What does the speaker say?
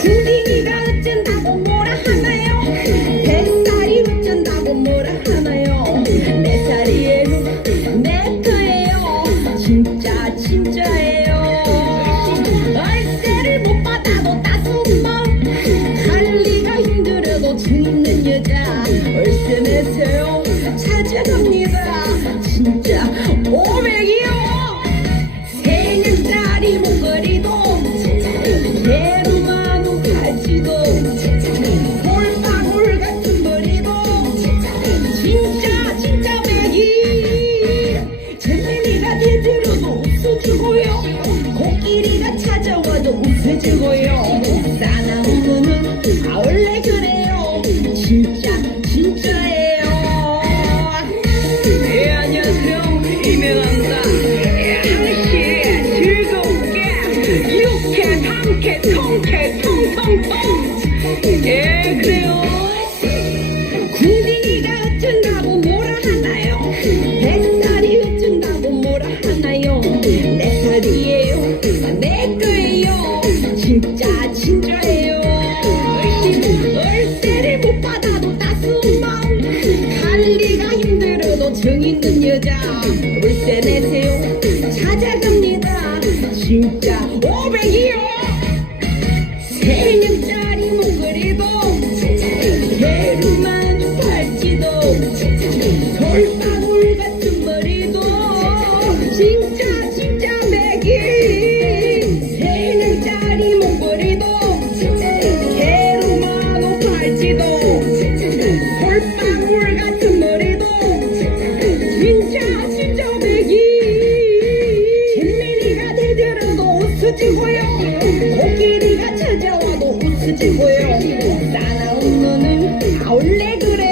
궁디기가 어쩐다고 뭐라 하나요? 뱃살이 어쩐다고 뭐라 하나요? 내 살이에요 내 거예요 진짜 진짜예요. 월세를 못 받아도 따스한 마음 관리가 힘들어도 재밌는 여자 월세 내세요 찾아갑니다 진짜 500이요. 3년짜리 목걸이도 대루마도 가지도 볼방울 같은 머리도 진짜 진짜 매기. 잼민이가 대들어도 웃어주고요 코끼리가 찾아와도 웃어주고요 싸나우는 아 원래 그래요 진짜 진짜예요. 예 안녕하세요 이명환입니다. 육회, 삼회, 통회, 통통통. 예, 그래요. 궁디기가 어쩐다고 뭐라 하나요? 뱃살이 어쩐다고 뭐라 하나요? 내 살이에요, 내 거예요. 진짜 진짜예요. 월세를 못 받아도 따스한 마음 관리가 힘들어도 정 있는 여자 월세 내세요 찾아갑니다 진짜 500이요. 3년짜리 목걸이도 대루만 팔찌도 솔방울 같은 머리도 진짜 진짜 매기. 3년짜리 목걸이도 대루만 팔찌도 솔방울 같은 머리도 진짜 진짜 매기. 잼민이가 대들어도 웃어주고요 코끼리가 찾아와도 웃어주고요 싸나운 너는 아 원래 그래